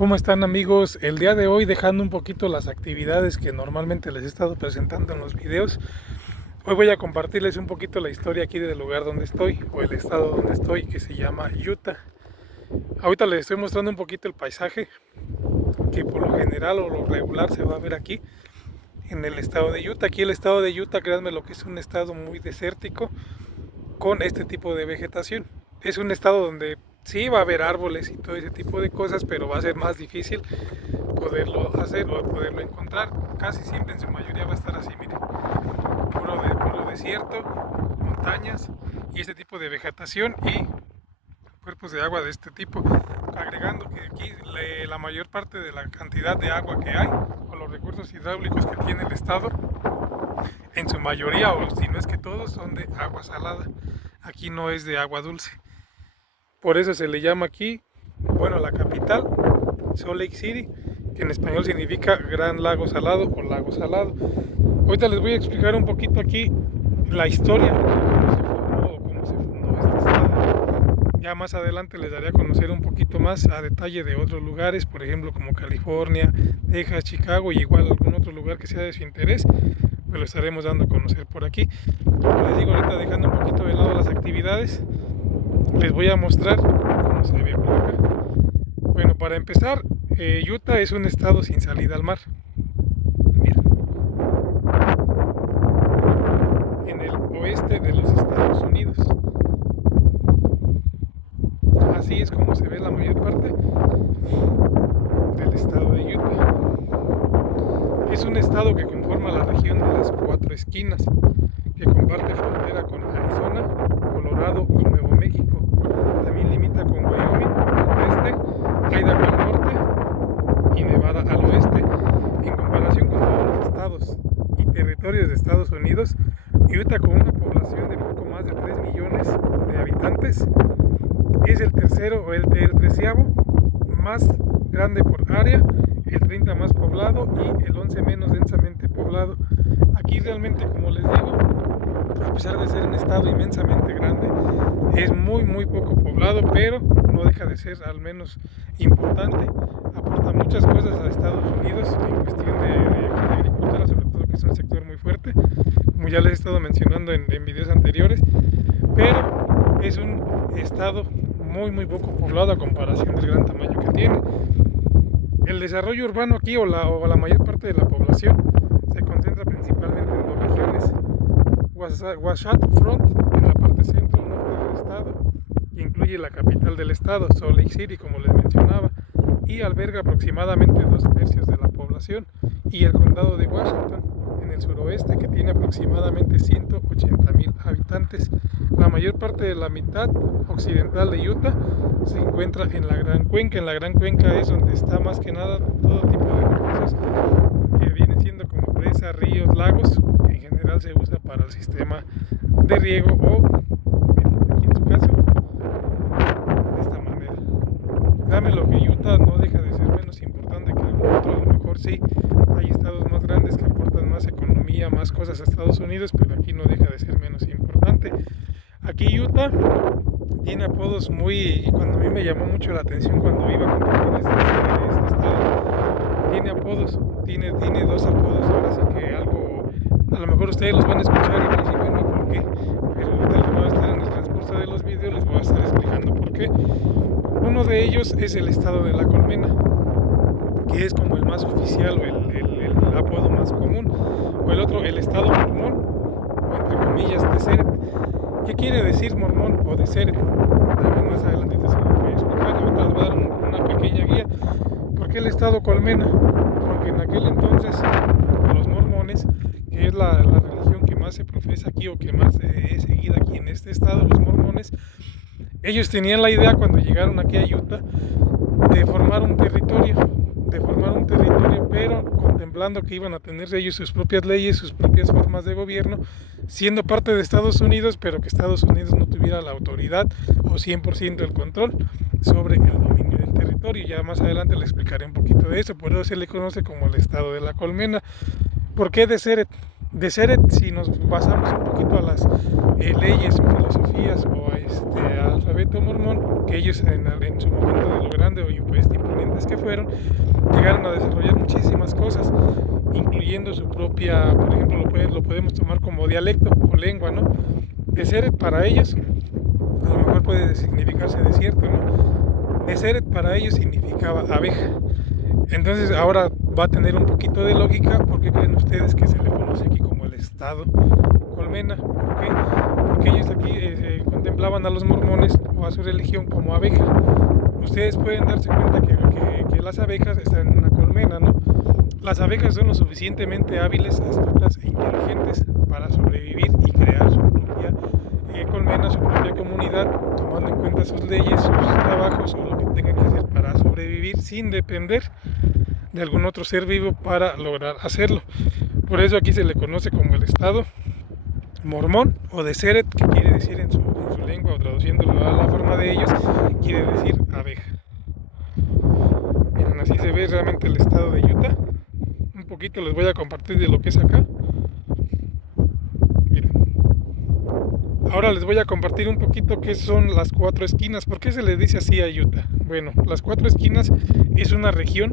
¿Cómo están, amigos? El día de hoy, dejando un poquito las actividades que normalmente les he estado presentando en los videos, hoy voy a compartirles un poquito la historia aquí del lugar donde estoy, o el estado donde estoy, que se llama Utah. Ahorita les estoy mostrando un poquito el paisaje que por lo general o lo regular se va a ver aquí en el estado de Utah. Aquí el estado de Utah, créanme lo que es un estado muy desértico con este tipo de vegetación. Es un estado donde sí va a haber árboles y todo ese tipo de cosas, pero va a ser más difícil poderlo hacer o poderlo encontrar. Casi siempre en su mayoría va a estar así, miren, puro desierto, montañas y este tipo de vegetación y cuerpos de agua de este tipo, agregando que aquí la mayor parte de la cantidad de agua que hay o los recursos hidráulicos que tiene el estado, en su mayoría o si no es que todos, son de agua salada. Aquí no es de agua dulce. Por eso se le llama aquí, bueno, la capital, Salt Lake City, que en español significa Gran Lago Salado o Lago Salado. Ahorita les voy a explicar un poquito aquí la historia de cómo se fundó este estado. Ya más adelante les daré a conocer un poquito más a detalle de otros lugares, por ejemplo como California, Texas, Chicago y igual algún otro lugar que sea de su interés, pues lo estaremos dando a conocer por aquí. Como les digo, ahorita dejando un poquito de lado las actividades, les voy a mostrar cómo se ve por acá. Bueno, para empezar, Utah es un estado sin salida al mar. Mira, en el oeste de los Estados Unidos. Así es como se ve la mayor parte del estado de Utah. Es un estado que conforma la región de las Cuatro Esquinas, que comparte frontera con Arizona, Colorado y Nuevo México. También limita con Wyoming al este, Idaho al norte y Nevada al oeste. En comparación con todos los estados y territorios de Estados Unidos, Utah, con una población de poco más de 3 millones de habitantes, es el tercero o el treceavo más grande por área, el 30 más poblado y el 11 menos densamente poblado. Aquí realmente, como les digo, a pesar de ser un estado inmensamente grande, es muy poco poblado, pero no deja de ser al menos importante. Aporta muchas cosas a Estados Unidos en cuestión de agricultura, sobre todo, que es un sector muy fuerte, como ya les he estado mencionando en videos anteriores, pero es un estado muy poco poblado a comparación del gran tamaño que tiene. El desarrollo urbano aquí o la mayor parte de la población se concentra principalmente en dos regiones: Wasatch Front, en la parte centro-norte del estado, que incluye la capital del estado, Salt Lake City, como les mencionaba, y alberga aproximadamente 2/3 de la población, y el condado de Washington, en el suroeste, que tiene aproximadamente 180,000 habitantes. La mayor parte de la mitad occidental de Utah se encuentra en la Gran Cuenca. En la Gran Cuenca es donde está más que nada todo tipo de recursos que vienen siendo como presas, ríos, lagos, que en general se usa para el sistema de riego o, aquí en su caso, de esta manera. Dame lo que Utah no deja de ser menos importante que algún otro. A lo mejor sí, hay estados más grandes que aportan más economía, más cosas a Estados Unidos, pero aquí no deja de ser menos importante. Aquí Utah tiene apodos muy, cuando a mí me llamó mucho la atención cuando iba a compartir este estado, tiene apodos, tiene dos apodos. Ahora sí que algo, a lo mejor ustedes los van a escuchar y van a decir, bueno, ¿por qué? Pero ahorita les voy a estar en el transcurso de los videos, les voy a estar explicando por qué. Uno de ellos es el estado de la colmena, que es como el más oficial o el apodo más común, o el otro, el estado mormón, o entre comillas Deseret. ¿Qué quiere decir mormón o Deseret? También más adelantito se lo voy a explicar. Ahorita les voy a dar una pequeña guía. ¿Por qué el estado colmena? Porque en aquel entonces los mormones, que es la religión que más se profesa aquí o que más es seguida aquí en este estado, los mormones, ellos tenían la idea cuando llegaron aquí a Utah de formar un territorio, pero contemplando que iban a tener ellos sus propias leyes, sus propias formas de gobierno, siendo parte de Estados Unidos, pero que Estados Unidos no tuviera la autoridad o 100% el control sobre el dominio del territorio. Ya más adelante les explicaré un poquito de eso. Por eso se le conoce como el estado de la colmena. ¿Por qué Deseret? Deseret, si nos basamos un poquito a las leyes o filosofías o alfabeto mormón que ellos en su momento de lo grande o impuesto implementaron, indígenas que fueron, llegaron a desarrollar muchísimas cosas, incluyendo su propia, por ejemplo, lo podemos tomar como dialecto o lengua, ¿no? Deseret para ellos, a lo mejor puede significarse desierto, ¿no? Deseret para ellos significaba abeja. Entonces ahora va a tener un poquito de lógica. ¿Por qué creen ustedes que se le conoce aquí como el estado colmena? ¿Por qué? Porque ellos aquí contemplaban a los mormones o a su religión como abeja. Ustedes pueden darse cuenta que las abejas están en una colmena, ¿no? Las abejas son lo suficientemente hábiles, astutas e inteligentes para sobrevivir y crear su propia colmena, su propia comunidad, tomando en cuenta sus leyes, sus trabajos o lo que tengan que hacer para sobrevivir sin depender de algún otro ser vivo para lograr hacerlo. Por eso aquí se le conoce como el estado mormón o deseret, que quiere decir en su lengua, o traduciéndolo a la forma de ellos, quiere decir abeja. Miren, así se ve realmente el estado de Utah. Un poquito les voy a compartir de lo que es acá. Miren. Ahora les voy a compartir un poquito qué son las cuatro esquinas. ¿Por qué se le dice así a Utah? Bueno, las cuatro esquinas es una región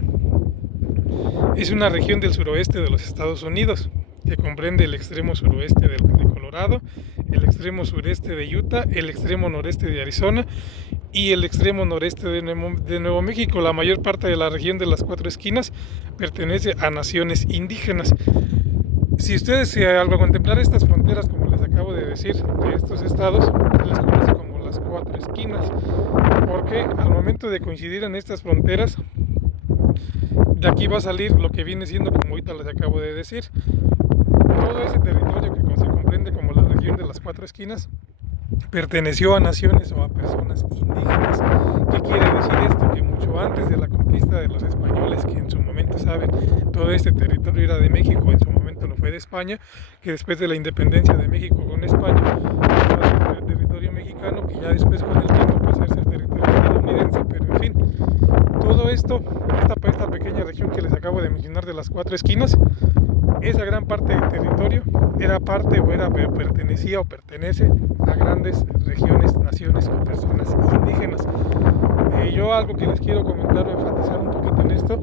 del suroeste de los Estados Unidos, que comprende el extremo suroeste de Colorado, el extremo sureste de Utah, el extremo noreste de Arizona y el extremo noreste de Nuevo México. La mayor parte de la región de las cuatro esquinas pertenece a naciones indígenas. Si ustedes al contemplar estas fronteras, como les acabo de decir, de estos estados, se les conoce como las cuatro esquinas, porque al momento de coincidir en estas fronteras, de aquí va a salir lo que viene siendo, como ahorita les acabo de decir, todo ese territorio que se comprende como la región de las cuatro esquinas perteneció a naciones o a personas indígenas. ¿Qué quiere decir esto? Que mucho antes de la conquista de los españoles, que en su momento saben, todo este territorio era de México, en su momento lo fue de España, que después de la independencia de México con España, pasó a ser territorio mexicano, que ya después con el tiempo pasó a ser territorio estadounidense, pero en fin, todo esto, esta pequeña región que les acabo de mencionar de las cuatro esquinas, esa gran parte del territorio era parte pertenecía o pertenece a grandes regiones, naciones o personas indígenas. Yo algo que les quiero comentar o enfatizar un poquito en esto,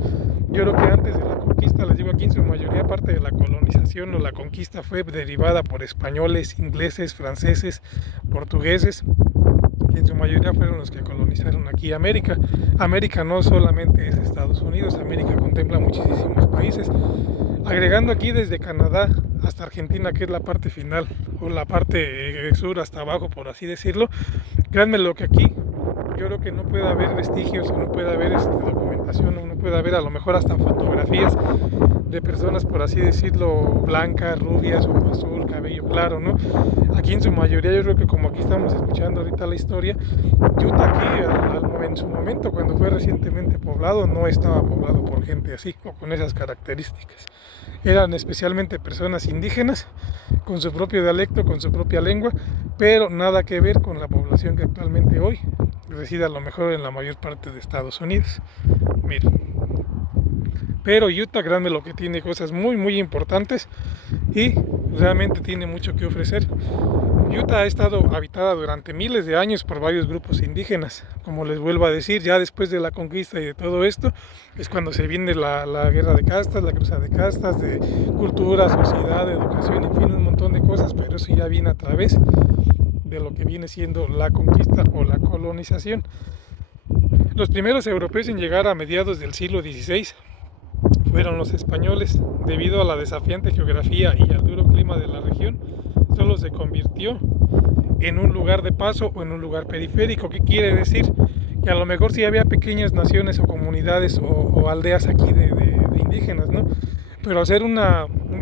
yo creo que antes de la conquista, les digo aquí en su mayoría parte de la colonización o la conquista fue derivada por españoles, ingleses, franceses, portugueses, que en su mayoría fueron los que colonizaron aquí América. América no solamente es Estados Unidos, América contempla muchísimos países, agregando aquí desde Canadá hasta Argentina, que es la parte final, o la parte sur hasta abajo, por así decirlo. Créanme lo que aquí, yo creo que no puede haber vestigios, o no puede haber documentación, o no puede haber a lo mejor hasta fotografías de personas, por así decirlo, blancas, rubias, ojo azul, cabello claro, ¿no? Aquí en su mayoría, yo creo que como aquí estamos escuchando ahorita la historia, Utah aquí en su momento, cuando fue recientemente poblado, no estaba poblado por gente así, o con esas características. Eran especialmente personas indígenas, con su propio dialecto, con su propia lengua, pero nada que ver con la población que actualmente hoy reside a lo mejor en la mayor parte de Estados Unidos. Miren. Pero Utah, créanme lo que tiene cosas muy muy importantes y realmente tiene mucho que ofrecer. Utah ha estado habitada durante miles de años por varios grupos indígenas. Como les vuelvo a decir, ya después de la conquista y de todo esto, es cuando se viene la guerra de castas, la cruza de castas, de cultura, sociedad, educación, en fin, un montón de cosas, pero eso ya viene a través de lo que viene siendo la conquista o la colonización. Los primeros europeos en llegar a mediados del siglo XVI fueron los españoles. Debido a la desafiante geografía y al duro clima de la región, solo se convirtió en un lugar de paso o en un lugar periférico. ¿Qué quiere decir? Que a lo mejor sí había pequeñas naciones o comunidades o aldeas aquí de indígenas, ¿no? Pero al ser un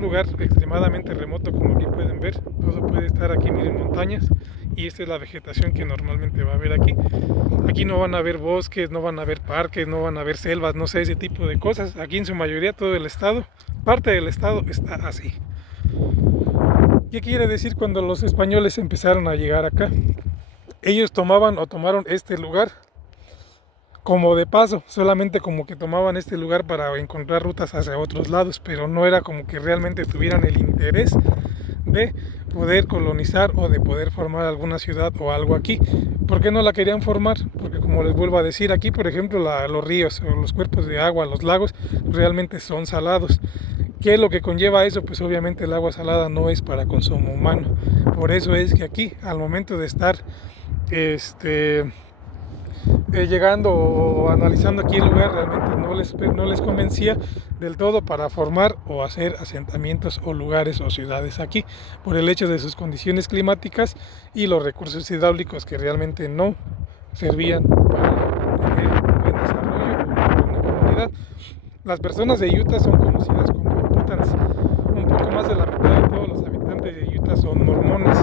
lugar extremadamente remoto, como aquí pueden ver, todo puede estar aquí, miren, montañas, y esta es la vegetación que normalmente va a haber aquí. Aquí no van a haber bosques, no van a haber parques, no van a haber selvas, no sé, ese tipo de cosas. Aquí en su mayoría todo el estado, parte del estado está así. ¿Qué quiere decir cuando los españoles empezaron a llegar acá? Ellos tomaron este lugar como de paso, solamente como que tomaban este lugar para encontrar rutas hacia otros lados, pero no era como que realmente tuvieran el interés de poder colonizar o de poder formar alguna ciudad o algo aquí. ¿Por qué no la querían formar? Porque como les vuelvo a decir, aquí por ejemplo los ríos o los cuerpos de agua, los lagos, realmente son salados. ¿Qué es lo que conlleva eso? Pues obviamente el agua salada no es para consumo humano. Por eso es que aquí, al momento de estar llegando o analizando aquí el lugar, realmente no les convencía del todo para formar o hacer asentamientos o lugares o ciudades aquí, por el hecho de sus condiciones climáticas y los recursos hidráulicos que realmente no servían para tener un buen desarrollo o una buena comunidad. Las personas de Utah son conocidas como Utahns. Un poco más de la mitad de todos los habitantes de Utah son mormones,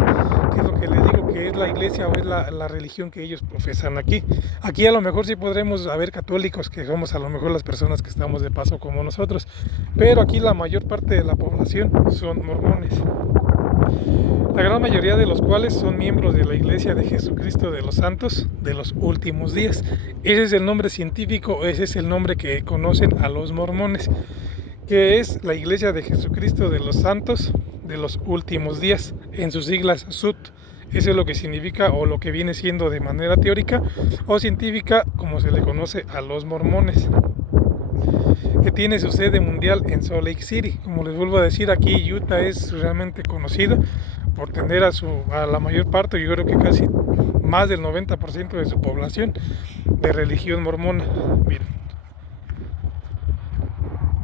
que es lo que les digo, que es la iglesia o es la religión que ellos profesan aquí. Aquí a lo mejor sí podremos haber católicos, que somos a lo mejor las personas que estamos de paso como nosotros, pero aquí la mayor parte de la población son mormones. La gran mayoría de los cuales son miembros de la Iglesia de Jesucristo de los Santos de los Últimos Días. Ese es el nombre científico, ese es el nombre que conocen a los mormones, que es la Iglesia de Jesucristo de los Santos de los Últimos Días, en sus siglas SUT. Eso es lo que significa o lo que viene siendo de manera teórica o científica como se le conoce a los mormones, que tiene su sede mundial en Salt Lake City. Como les vuelvo a decir, aquí Utah es realmente conocida por tener a la mayor parte, yo creo que casi más del 90% de su población de religión mormona. Miren,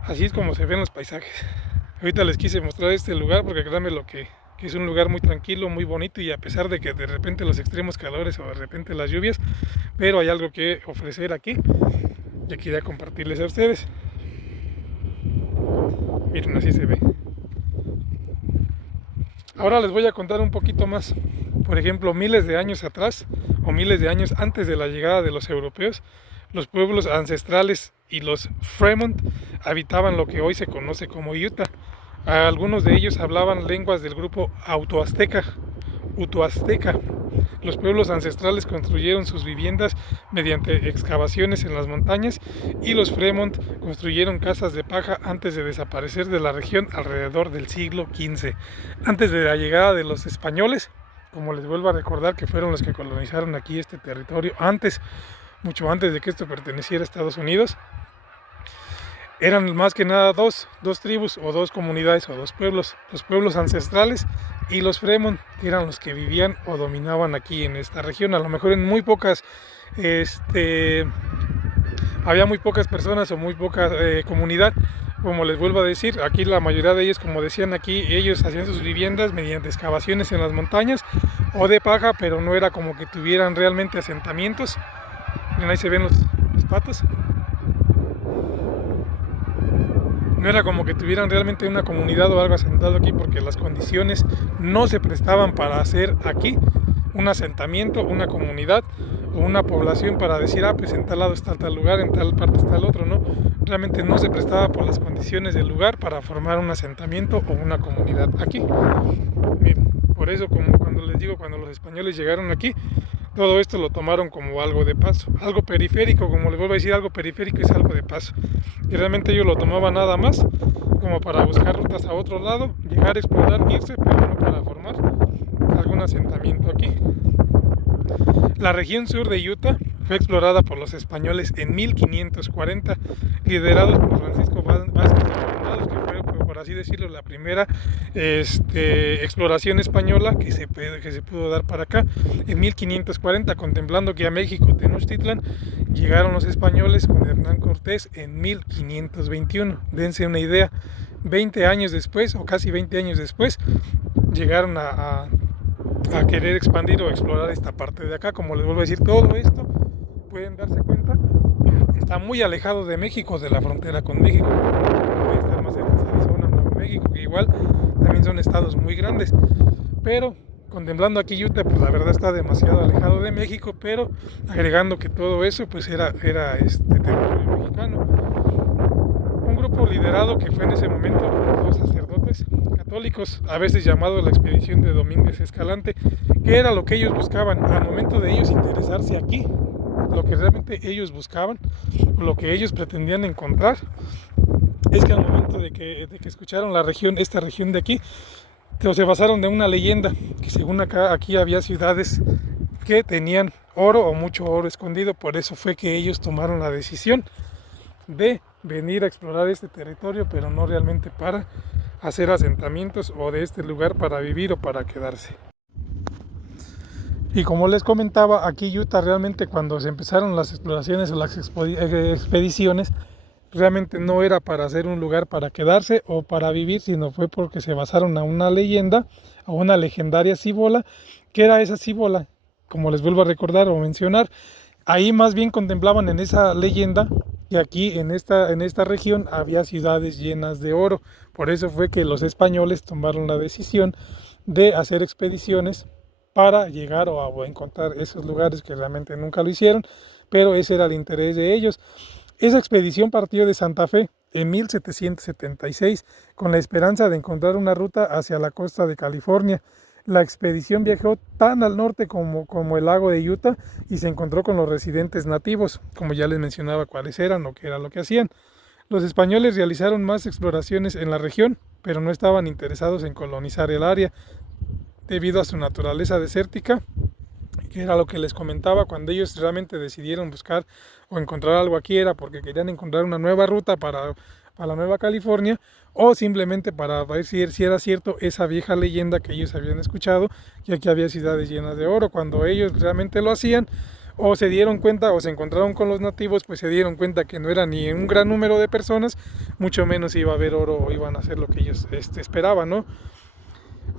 así es como se ven los paisajes. Ahorita les quise mostrar este lugar porque créanme que es un lugar muy tranquilo, muy bonito, y a pesar de que de repente los extremos calores o de repente las lluvias, pero hay algo que ofrecer aquí y quería compartirles a ustedes. Miren, así se ve. Ahora les voy a contar un poquito más. Por ejemplo, miles de años atrás o miles de años antes de la llegada de los europeos, los pueblos ancestrales y los Fremont habitaban lo que hoy se conoce como Utah. Algunos de ellos hablaban lenguas del grupo utoazteca. Los pueblos ancestrales construyeron sus viviendas mediante excavaciones en las montañas, y los Fremont construyeron casas de paja antes de desaparecer de la región alrededor del siglo XV. Antes de la llegada de los españoles, como les vuelvo a recordar que fueron los que colonizaron aquí este territorio mucho antes de que esto perteneciera a Estados Unidos, eran más que nada dos tribus o dos comunidades o dos pueblos, los pueblos ancestrales y los Fremont, que eran los que vivían o dominaban aquí en esta región. A lo mejor en muy pocas, había muy pocas personas o muy poca comunidad. Como les vuelvo a decir, aquí la mayoría de ellos, como decían aquí, ellos hacían sus viviendas mediante excavaciones en las montañas o de paja, pero no era como que tuvieran realmente asentamientos. Miren, ahí se ven los patos. No era como que tuvieran realmente una comunidad o algo asentado aquí, porque las condiciones no se prestaban para hacer aquí un asentamiento, una comunidad o una población para decir, pues en tal lado está tal lugar, en tal parte está el otro, ¿no? Realmente no se prestaba por las condiciones del lugar para formar un asentamiento o una comunidad aquí. Miren, por eso, como cuando les digo, cuando los españoles llegaron aquí, todo esto lo tomaron como algo de paso, algo periférico. Como les vuelvo a decir, algo periférico es algo de paso. Y realmente ellos lo tomaban nada más como para buscar rutas a otro lado, llegar a explorar, irse, pero no para formar algún asentamiento aquí. La región sur de Utah fue explorada por los españoles en 1540, liderados por Francisco Vázquez de Coronado, que fue, por así decirlo, la primera exploración española que se pudo dar para acá. En 1540, contemplando que a México, Tenochtitlan, llegaron los españoles con Hernán Cortés en 1521. Dense una idea, 20 años después, o casi 20 años después, llegaron a querer expandir o explorar esta parte de acá. Como les vuelvo a decir, todo esto, pueden darse cuenta, está muy alejado de México, de la frontera con México. Puede estar más cerca de Arizona, Nuevo México, que igual también son estados muy grandes, pero contemplando aquí Utah, pues la verdad está demasiado alejado de México, pero agregando que todo eso pues era territorio mexicano. Un grupo liderado que fue en ese momento por dos sacerdotes católicos, a veces llamado la expedición de Domínguez Escalante, que era lo que ellos buscaban al momento de ellos interesarse aquí. Lo que realmente ellos buscaban, lo que ellos pretendían encontrar, es que al momento de que escucharon esta región de aquí, que se basaron de una leyenda, que según aquí había ciudades que tenían oro o mucho oro escondido. Por eso fue que ellos tomaron la decisión de venir a explorar este territorio, pero no realmente para hacer asentamientos o de este lugar para vivir o para quedarse. Y como les comentaba, aquí Utah realmente cuando se empezaron las exploraciones o las expediciones, realmente no era para hacer un lugar para quedarse o para vivir, sino fue porque se basaron a una leyenda, a una legendaria cíbola, que era esa cíbola, como les vuelvo a recordar o mencionar, ahí más bien contemplaban en esa leyenda que aquí en esta región había ciudades llenas de oro. Por eso fue que los españoles tomaron la decisión de hacer expediciones para llegar o a encontrar esos lugares, que realmente nunca lo hicieron, pero ese era el interés de ellos. Esa expedición partió de Santa Fe en 1776 con la esperanza de encontrar una ruta hacia la costa de California. La expedición viajó tan al norte como el lago de Utah y se encontró con los residentes nativos, como ya les mencionaba cuáles eran o qué era lo que hacían. Los españoles realizaron más exploraciones en la región, pero no estaban interesados en colonizar el área debido a su naturaleza desértica, que era lo que les comentaba. Cuando ellos realmente decidieron buscar o encontrar algo aquí era porque querían encontrar una nueva ruta para la Nueva California, o simplemente para ver si era cierto esa vieja leyenda que ellos habían escuchado, que aquí había ciudades llenas de oro. Cuando ellos realmente lo hacían, o se dieron cuenta o se encontraron con los nativos, pues se dieron cuenta que no era ni un gran número de personas, mucho menos iba a haber oro o iban a hacer lo que ellos esperaban, ¿no?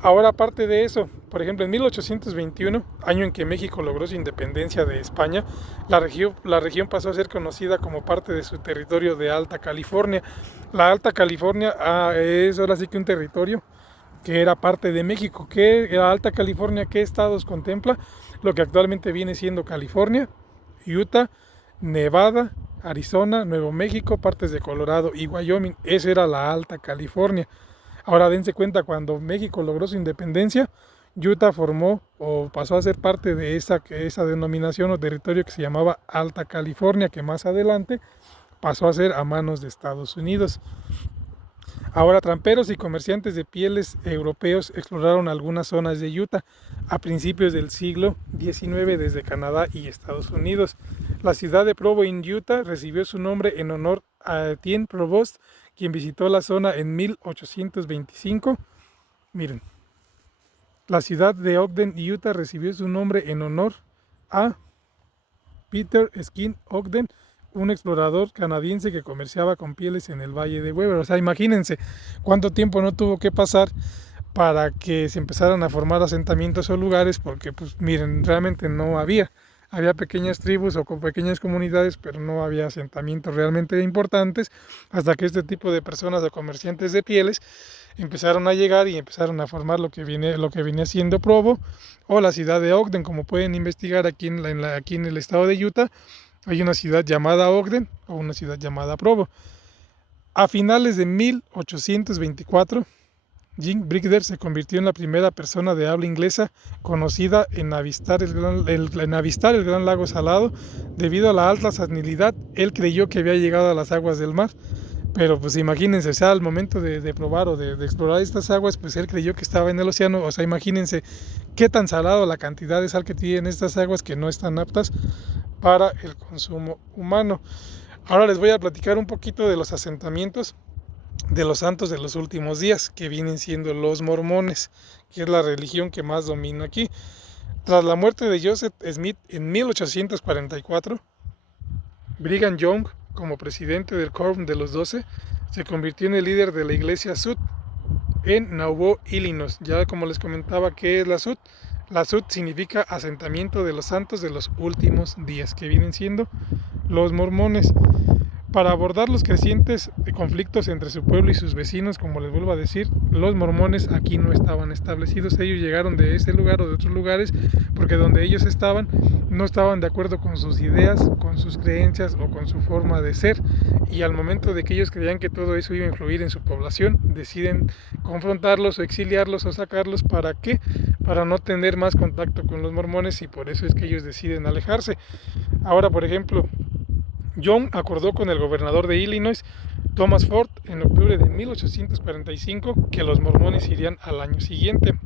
Ahora, aparte de eso, por ejemplo, en 1821, año en que México logró su independencia de España, la región pasó a ser conocida como parte de su territorio de Alta California. La Alta California es ahora sí que un territorio que era parte de México. ¿Qué la Alta California, qué estados contempla? Lo que actualmente viene siendo California, Utah, Nevada, Arizona, Nuevo México, partes de Colorado y Wyoming. Esa era la Alta California. Ahora dense cuenta, cuando México logró su independencia, Utah formó o pasó a ser parte de esa denominación o territorio que se llamaba Alta California, que más adelante pasó a ser a manos de Estados Unidos. Ahora, tramperos y comerciantes de pieles europeos exploraron algunas zonas de Utah a principios del siglo XIX desde Canadá y Estados Unidos. La ciudad de Provo en Utah recibió su nombre en honor a Etienne Provost, quien visitó la zona en 1825. Miren, la ciudad de Ogden, Utah recibió su nombre en honor a Peter Skin Ogden, un explorador canadiense que comerciaba con pieles en el Valle de Weber. O sea, imagínense cuánto tiempo no tuvo que pasar para que se empezaran a formar asentamientos o lugares, porque pues miren, realmente no había pequeñas tribus o pequeñas comunidades, pero no había asentamientos realmente importantes, hasta que este tipo de personas o comerciantes de pieles empezaron a llegar y empezaron a formar lo que viene siendo Provo o la ciudad de Ogden. Como pueden investigar aquí en el estado de Utah, hay una ciudad llamada Ogden o una ciudad llamada Provo. A finales de 1824, Jim Brigder se convirtió en la primera persona de habla inglesa conocida en avistar el gran lago salado. Debido a la alta salinidad, él creyó que había llegado a las aguas del mar. Pero pues imagínense, o sea, al momento de probar o de explorar estas aguas, pues él creyó que estaba en el océano. O sea, imagínense qué tan salado la cantidad de sal que tienen estas aguas, que no están aptas para el consumo humano. Ahora les voy a platicar un poquito de los asentamientos de los santos de los últimos días, que vienen siendo los mormones, que es la religión que más domina aquí. Tras la muerte de Joseph Smith en 1844, Brigham Young, como presidente del Quórum de los 12, se convirtió en el líder de la iglesia Sud en Nauvoo, Illinois. Ya como les comentaba, ¿qué es la Sud? La Sud significa asentamiento de los santos de los últimos días, que vienen siendo los mormones. Para abordar los crecientes conflictos entre su pueblo y sus vecinos, como les vuelvo a decir, los mormones aquí no estaban establecidos. Ellos llegaron de ese lugar o de otros lugares porque donde ellos estaban no estaban de acuerdo con sus ideas, con sus creencias o con su forma de ser, y al momento de que ellos creían que todo eso iba a influir en su población, deciden confrontarlos o exiliarlos o sacarlos. ¿Para qué? Para no tener más contacto con los mormones, y por eso es que ellos deciden alejarse. Ahora, por ejemplo, John acordó con el gobernador de Illinois, Thomas Ford, en octubre de 1845 que los mormones irían al año siguiente.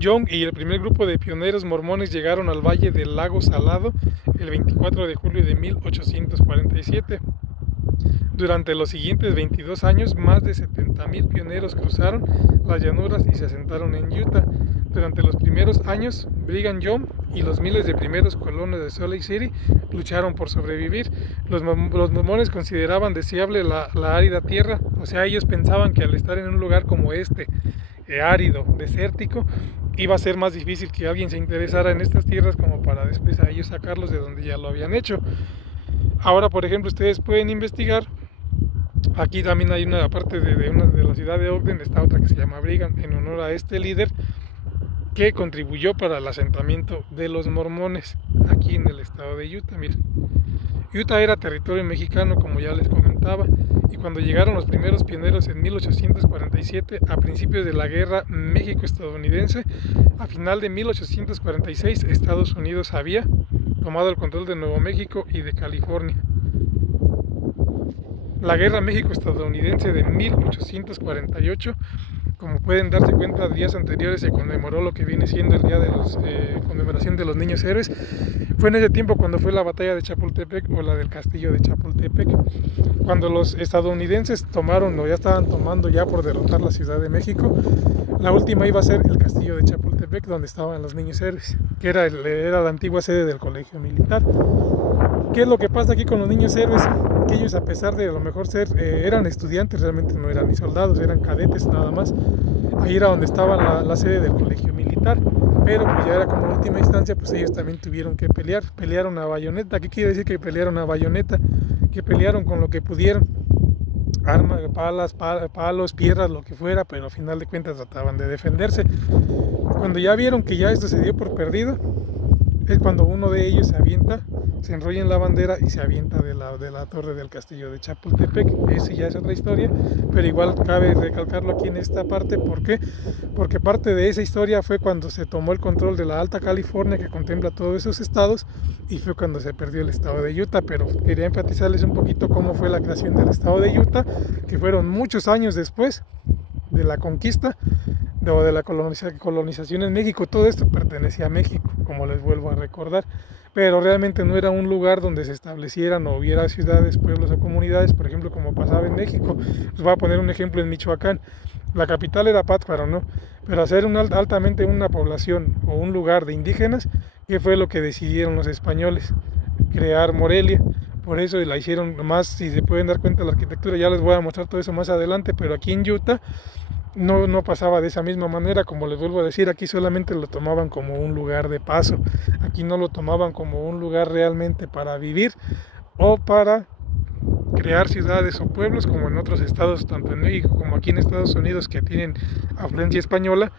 John y el primer grupo de pioneros mormones llegaron al Valle del Lago Salado el 24 de julio de 1847. Durante los siguientes 22 años, más de 70,000 pioneros cruzaron las llanuras y se asentaron en Utah. Durante los primeros años, Brigham Young y los miles de primeros colonos de Salt Lake City lucharon por sobrevivir. Los mormones consideraban deseable la árida tierra, o sea, ellos pensaban que al estar en un lugar como este, árido, desértico, iba a ser más difícil que alguien se interesara en estas tierras como para después a ellos sacarlos de donde ya lo habían hecho. Ahora, por ejemplo, ustedes pueden investigar. Aquí también hay una parte de la ciudad de Ogden, está otra que se llama Brigham, en honor a este líder que contribuyó para el asentamiento de los mormones aquí en el estado de Utah. Miren, Utah era territorio mexicano, como ya les comentaba, y cuando llegaron los primeros pioneros en 1847, a principios de la guerra México-estadounidense, a final de 1846, Estados Unidos había tomado el control de Nuevo México y de California. La guerra México-estadounidense de 1848, como pueden darse cuenta, días anteriores se conmemoró lo que viene siendo el día de la conmemoración de los niños héroes. Fue en ese tiempo cuando fue la batalla de Chapultepec o la del castillo de Chapultepec, cuando los estadounidenses tomaron o ya estaban tomando ya por derrotar la Ciudad de México. La última iba a ser el castillo de Chapultepec, donde estaban los niños héroes, que era la antigua sede del colegio militar. ¿Qué es lo que pasa aquí con los niños héroes? Que ellos, a pesar de a lo mejor eran estudiantes, realmente no eran ni soldados, eran cadetes nada más. Ahí era donde estaba la sede del colegio militar, pero pues ya era como última instancia, pues ellos también tuvieron que pelear. Pelearon a bayoneta. ¿Qué quiere decir que pelearon a bayoneta? Que pelearon con lo que pudieron, armas, palos, piedras, lo que fuera, pero al final de cuentas trataban de defenderse. Cuando ya vieron que ya esto se dio por perdido, es cuando uno de ellos se avienta, se enrolla en la bandera y se avienta de la torre del castillo de Chapultepec. Eso ya es otra historia, pero igual cabe recalcarlo aquí en esta parte. ¿Por qué? Porque parte de esa historia fue cuando se tomó el control de la Alta California, que contempla todos esos estados, y fue cuando se perdió el estado de Utah. Pero quería enfatizarles un poquito cómo fue la creación del estado de Utah, que fueron muchos años después de la conquista o de la colonización en México. Todo esto pertenecía a México, como les vuelvo a recordar, pero realmente no era un lugar donde se establecieran o hubiera ciudades, pueblos o comunidades, por ejemplo, como pasaba en México. Les voy a poner un ejemplo en Michoacán. La capital era Pátzcuaro, ¿no? Pero hacer altamente una población o un lugar de indígenas, ¿qué fue lo que decidieron los españoles? Crear Morelia. Por eso la hicieron más, si se pueden dar cuenta, la arquitectura, ya les voy a mostrar todo eso más adelante, pero aquí en Utah no pasaba de esa misma manera. Como les vuelvo a decir, aquí solamente lo tomaban como un lugar de paso. Aquí no lo tomaban como un lugar realmente para vivir o para crear ciudades o pueblos, como en otros estados, tanto en México como aquí en Estados Unidos, que tienen afluencia española,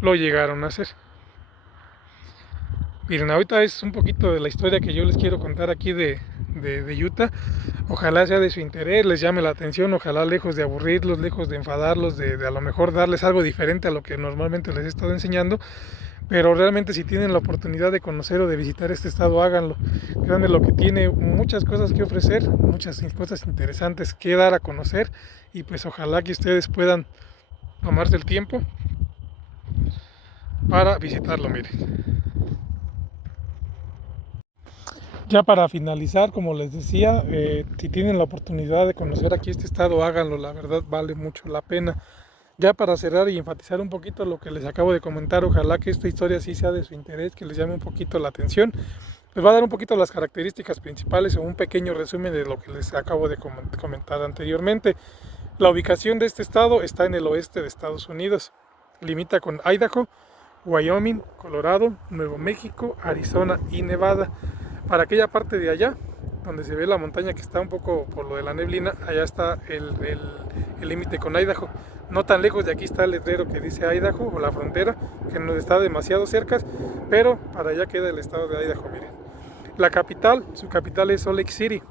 lo llegaron a hacer. Miren, ahorita es un poquito de la historia que yo les quiero contar aquí de Utah. Ojalá sea de su interés, les llame la atención, ojalá lejos de aburrirlos, lejos de enfadarlos, de a lo mejor darles algo diferente a lo que normalmente les he estado enseñando. Pero realmente, si tienen la oportunidad de conocer o de visitar este estado, háganlo. Créanme, lo que tiene muchas cosas que ofrecer, muchas cosas interesantes que dar a conocer, y pues ojalá que ustedes puedan tomarse el tiempo para visitarlo. Miren, ya para finalizar, como les decía, si tienen la oportunidad de conocer aquí este estado, háganlo, la verdad vale mucho la pena. Ya para cerrar y enfatizar un poquito lo que les acabo de comentar, ojalá que esta historia sí sea de su interés, que les llame un poquito la atención. Les voy a dar un poquito las características principales o un pequeño resumen de lo que les acabo de comentar anteriormente. La ubicación de este estado está en el oeste de Estados Unidos. Limita con Idaho, Wyoming, Colorado, Nuevo México, Arizona y Nevada. Para aquella parte de allá, donde se ve la montaña que está un poco por lo de la neblina, allá está el límite con Idaho. No tan lejos de aquí está el letrero que dice Idaho, o la frontera, que no está demasiado cerca, pero para allá queda el estado de Idaho. Miren, la capital, su capital es Salt Lake City.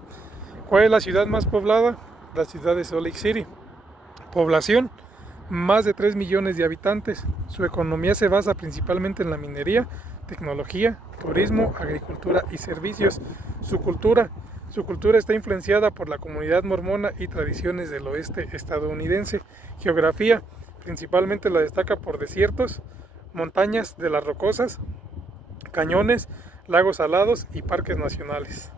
¿Cuál es la ciudad más poblada? La ciudad de Salt Lake City. Población, más de 3 millones de habitantes. Su economía se basa principalmente en la minería, tecnología, turismo, agricultura y servicios. Su cultura, Su cultura está influenciada por la comunidad mormona y tradiciones del oeste estadounidense. Geografía, principalmente la destaca por desiertos, montañas de las rocosas, cañones, lagos salados y parques nacionales.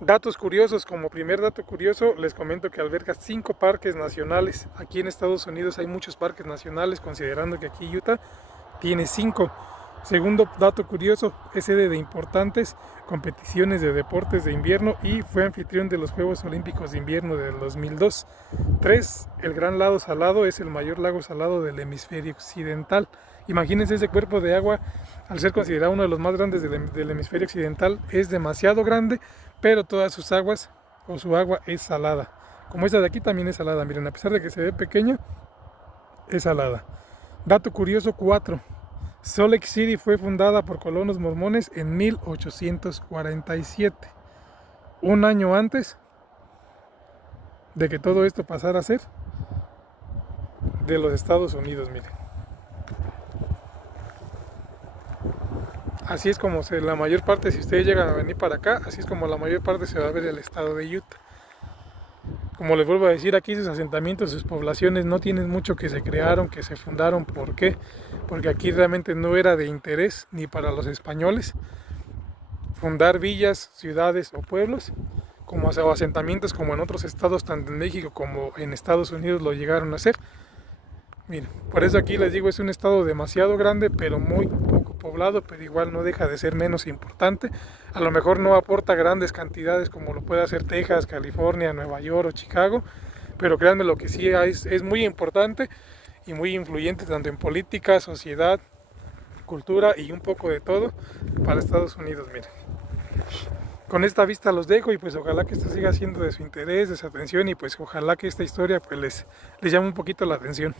Datos curiosos, como primer dato curioso les comento que alberga 5 parques nacionales. Aquí en Estados Unidos hay muchos parques nacionales, considerando que aquí Utah tiene 5. Segundo dato curioso, es sede de importantes competiciones de deportes de invierno y fue anfitrión de los Juegos Olímpicos de Invierno del 2002. 3. El Gran Lago Salado es el mayor lago salado del hemisferio occidental. Imagínense ese cuerpo de agua, al ser considerado uno de los más grandes del hemisferio occidental, es demasiado grande, pero todas sus aguas o su agua es salada. Como esta de aquí también es salada, miren, a pesar de que se ve pequeña, es salada. Dato curioso 4. Salt Lake City fue fundada por colonos mormones en 1847, un año antes de que todo esto pasara a ser de los Estados Unidos, miren. Así es como la mayor parte, si ustedes llegan a venir para acá, así es como la mayor parte se va a ver el estado de Utah. Como les vuelvo a decir, aquí sus asentamientos, sus poblaciones no tienen mucho que se crearon, que se fundaron. ¿Por qué? Porque aquí realmente no era de interés ni para los españoles fundar villas, ciudades o pueblos, como o asentamientos como en otros estados, tanto en México como en Estados Unidos lo llegaron a hacer. Miren, por eso aquí les digo, es un estado demasiado grande, pero muy poco poblado, pero igual no deja de ser menos importante. A lo mejor no aporta grandes cantidades como lo puede hacer Texas, California, Nueva York o Chicago, pero créanme, lo que sí es muy importante y muy influyente tanto en política, sociedad, cultura y un poco de todo para Estados Unidos. Miren, con esta vista los dejo y pues ojalá que esto siga siendo de su interés, de su atención, y pues ojalá que esta historia pues les llame un poquito la atención.